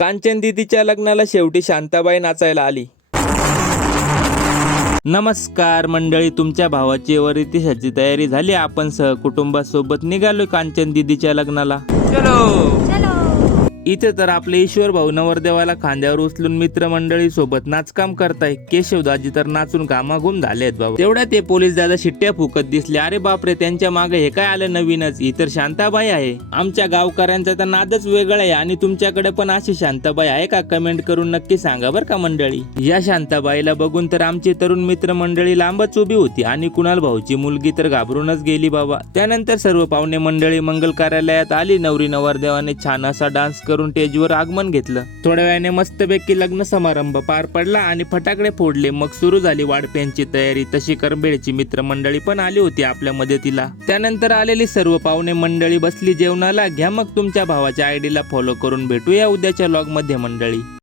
कांचन दीदीच्या लग्नाला शेवटी शांताबाई नाचायला आली। नमस्कार मंडळी, तुमच्या भावाची वरितिशाची तयारी झाली। आपण सहकुटुंबासोबत निघालोय कांचन दीदीच्या लग्नाला। चलो इथे तर आपले ईश्वर भाऊ नवरदेवाला खांद्यावर उचलून मित्रमंडळी सोबत नाचकाम करताय। केशवदाजी तर नाचून घामाघूम झाले आहेत बाबा। तेवढ्या ते पोलीस दादा शिट्ट्या फुकत दिसले। अरे बापरे, त्यांच्या मागे हे काय आलं नवीनच? ही तर शांताबाई आहे। आमच्या गावकऱ्यांचा तर नादच वेगळा आहे। आणि तुमच्याकडे पण अशी शांताबाई आहे का? कमेंट करून नक्की सांगा बरं का मंडळी। या शांताबाईला बघून तर आमची तरुण मित्रमंडळी लांबच उभी होती आणि कुणाल भाऊची मुलगी तर घाबरूनच गेली बाबा। त्यानंतर सर्व पाहुणे मंडळी मंगल कार्यालयात आली। नवरी नवरदेवाने छान असा डान्स करून स्टेजवर आगमन घेतलं। थोड्या वेळाने मस्तपैकी लग्न समारंभ पार पडला आणि फटाकडे फोडले। मग सुरू झाली वाढप्यांची तयारी। तशी करंबेळची मित्रमंडळी पण आली होती आपल्या मदतीला। त्यानंतर आलेली सर्व पाहुणे मंडळी बसली जेवणाला। घ्या मग तुमच्या भावाच्या आयडीला फॉलो करून भेटूया उद्याच्या व्लॉग मध्ये मंडळी।